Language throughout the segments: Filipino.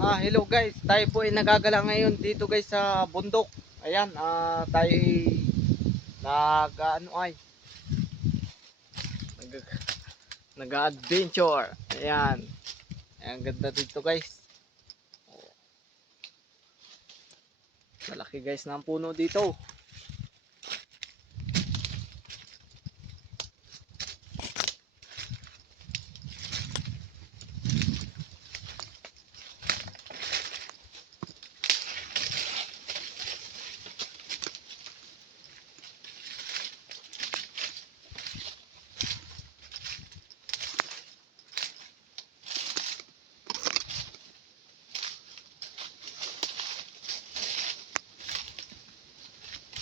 Hello guys, tayo po ay nagagala ngayon dito guys sa bundok. Ayan, tayo ay nag nag-adventure. Ayan. Ang ganda dito guys. Malaki guys ng puno dito.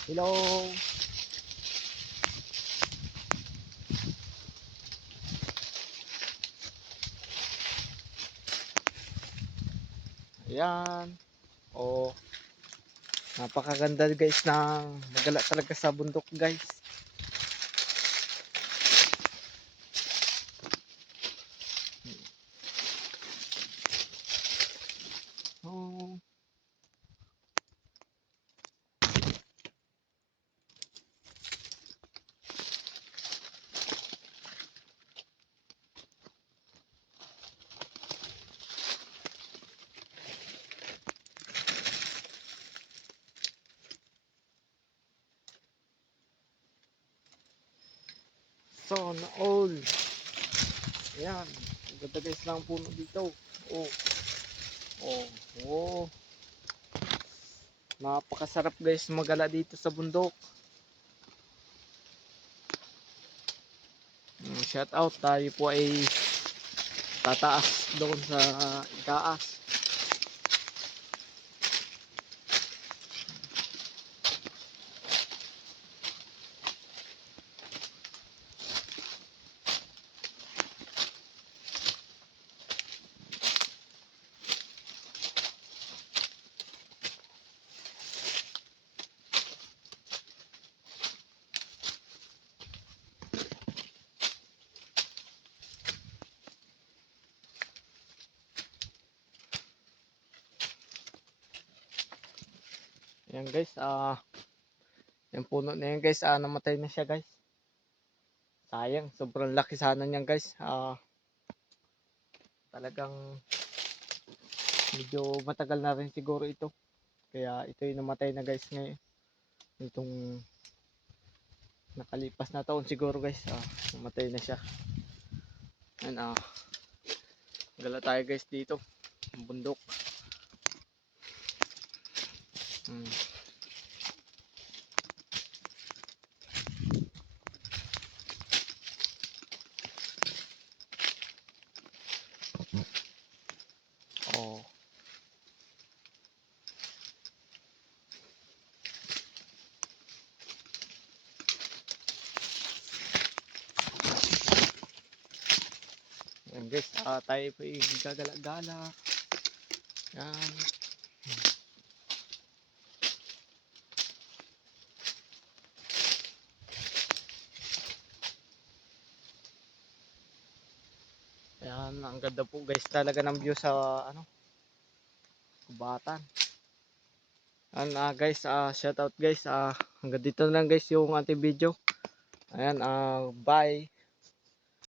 Hello. Ayan. Oh, napakaganda guys ng magala talaga sa bundok guys. Oh. Sana all. Ayan. Ang ganda guys ng puno dito. Oh. Oh. Oh. Napakasarap guys magala dito sa bundok. Shout out, tayo po ay tataas doon sa itaas. Ayan guys, yung puno na yan guys, namatay na siya guys. Sayang, sobrang laki sana niyan guys. Talagang medyo matagal na rin siguro ito. Kaya ito yung namatay na guys ngayon. Itong nakalipas na taon siguro guys, namatay na siya. Ayan, gala tayo guys dito, bundok. Oh. Ayan guys, tayo po gagala-gala. Yan. Ayan, ang ganda po guys talaga ng view sa kubatan. Ayan guys, shout out guys. Hanggang dito na lang guys yung ating video. Ayan, bye.